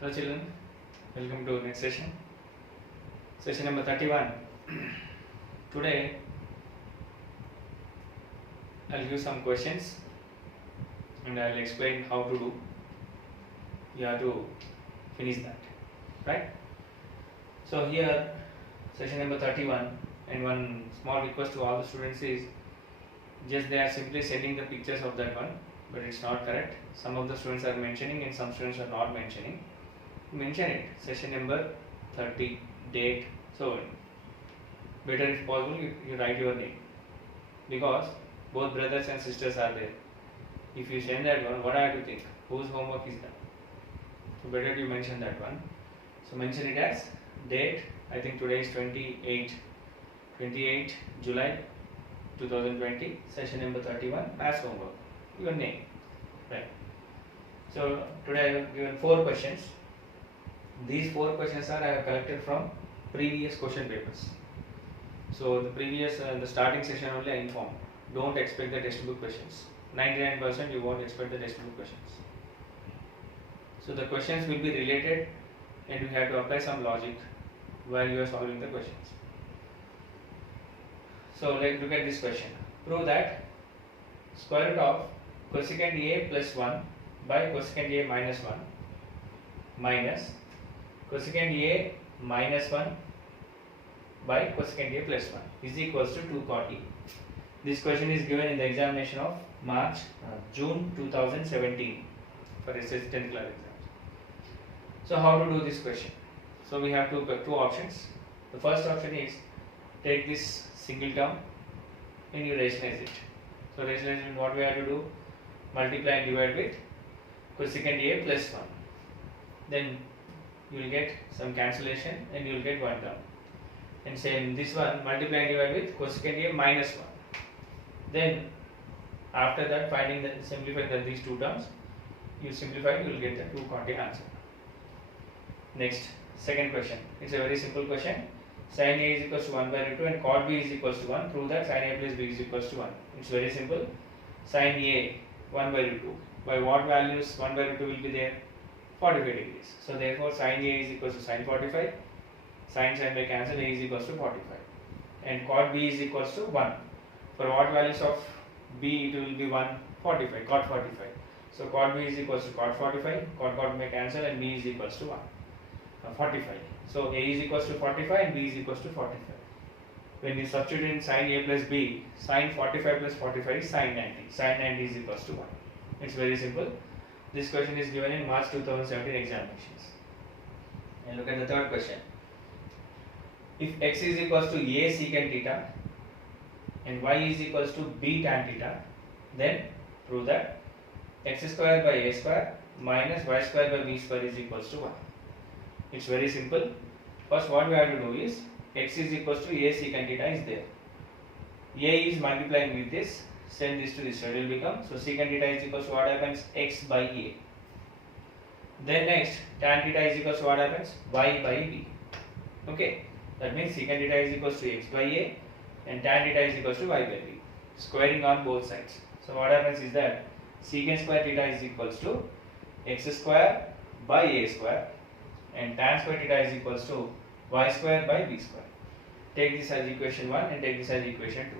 Hello children, welcome to next session. Session number 31. Today I'll give some questions and I'll explain how to do. You have to finish that, right? So here session number 31, and one small request to all the students is just they are simply sending the pictures of that one, but it's not correct. Some of the students are mentioning and some students are not mentioning. Mention it, session number 30, date, so on. Better if possible you write your name, because both brothers and sisters are there. If you send that one, what I have to think? Whose homework is that? So better you mention that one. So mention it as date. I think today is 28 July 2020, session number 31, maths homework. Your name, right? So today I have given 4 questions. These 4 questions are I have collected from previous question papers. So the previous the starting session only I informed. Don't expect the textbook questions. 99% you won't expect the textbook questions. So the questions will be related, and you have to apply some logic while you are solving the questions. So let's look at this question. Prove that square root of cosecant A plus 1 by cosecant A minus 1 minus cosecant A minus 1 by cosecant A plus 1 is equals to 2 cot E. This question is given in the examination of June 2017 for SSC 10th class exams. So how to do this question? So we have two options. The first option is take this single term and you rationalize it. So rationalization, what we have to do? Multiply and divide with cosecant A plus 1. Then you will get some cancellation and you will get one term. And same this one, multiply and divide with cosecant A minus 1. Then after that, simplify these two terms, you simplify, you will get the 2 cot A answer. Next, second question. It's a very simple question. Sin A is equals to 1 by root 2 and cot B is equals to 1. Prove that sin A plus B is equals to 1. It's very simple. Sin A 1 by root 2. By what values 1 by root 2 will be there? 45 degrees. So therefore sin A is equals to sin 45. Sin by cancel, A is equals to 45. And cot B is equals to 1. For what values of B it will be 145, cot 45. So cot B is equals to cot 45, cot may cancel, and B is equals to 45. So A is equals to 45 and B is equals to 45. When you substitute in sin A plus B, sin 45 plus 45 is sin 90. Sin 90 is equals to 1. It's very simple. This question is given in March 2017 examinations. And look at the third question. If x is equals to A secant theta and y is equals to b tan theta, then prove that x square by a square minus y square by b square is equals to 1. It's very simple. First what we have to do is x is equals to a secant theta is there. A is multiplying with this, send this to this side, will become, so secant theta is equals to what happens? X by a. Then next tan theta is equals to what happens? Y by b. Okay, that means secant theta is equals to x by a and tan theta is equals to y by b, squaring on both sides. So what happens is that secant square theta is equals to x square by a square and tan square theta is equals to y square by b square. Take this as equation 1 and take this as equation 2.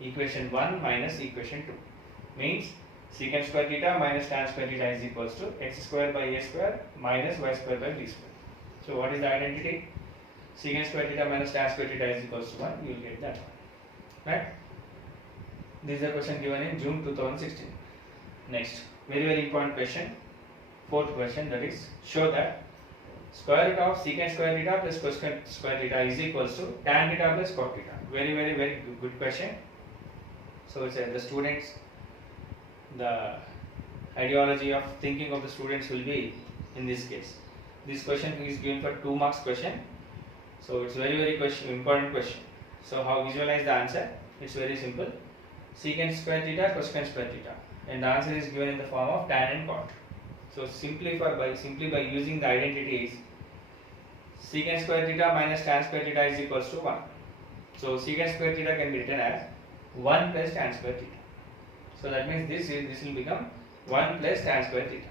Equation 1 minus equation 2 means secant square theta minus tan square theta is equals to x square by a square minus y square by b square. So what is the identity? Secant square theta minus tan square theta is equals to 1. You will get that one. Right? This is a question given in June 2016. Next, very important question. Fourth question, that is, show that square root of secant square theta plus cosecant square theta is equals to tan theta plus cot theta. Very good question. So it's the students, the ideology of thinking of the students will be in this case. This question is given for 2 marks question. So it's very important question. So how visualize the answer? It's very simple. Secant square theta, cosecant square theta, and the answer is given in the form of tan and cot. So simply by using the identities, secant square theta minus tan square theta is equals to 1. So secant square theta can be written as 1 plus tan square theta. So that means this will become 1 plus tan square theta,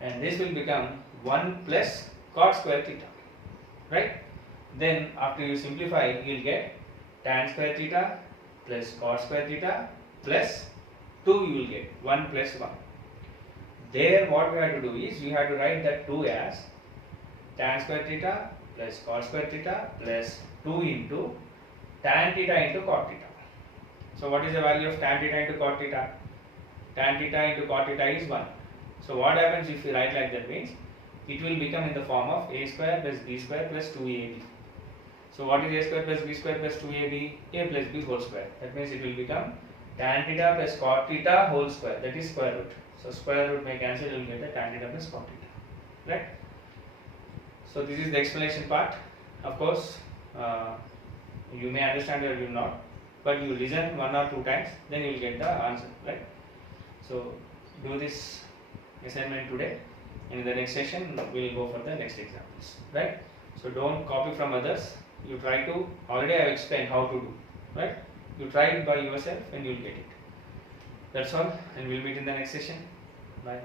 and this will become 1 plus cot square theta, right? Then after you simplify, you will get tan square theta plus cot square theta plus 2 you will get 1 plus 1. There what we have to do is we have to write that 2 as tan square theta plus cot square theta plus 2 into tan theta into cot theta. So what is the value of tan theta into cot theta? Tan theta into cot theta is 1. So what happens if you write like that means it will become in the form of a square plus b square plus 2ab. So what is a square plus b square plus 2ab? A plus b whole square. That means it will become tan theta plus cot theta whole square, that is square root. So square root may cancel, you will get the tan theta plus cot theta, right? So this is the explanation part. Of course, you may understand or you will not, but you listen 1 or 2 times, then you will get the answer, right? So do this assignment today, and in the next session we will go for the next examples, right? So don't copy from others. You try to, already I have explained how to do, right? You try it by yourself and you will get it. That's all, and we'll meet in the next session. Bye.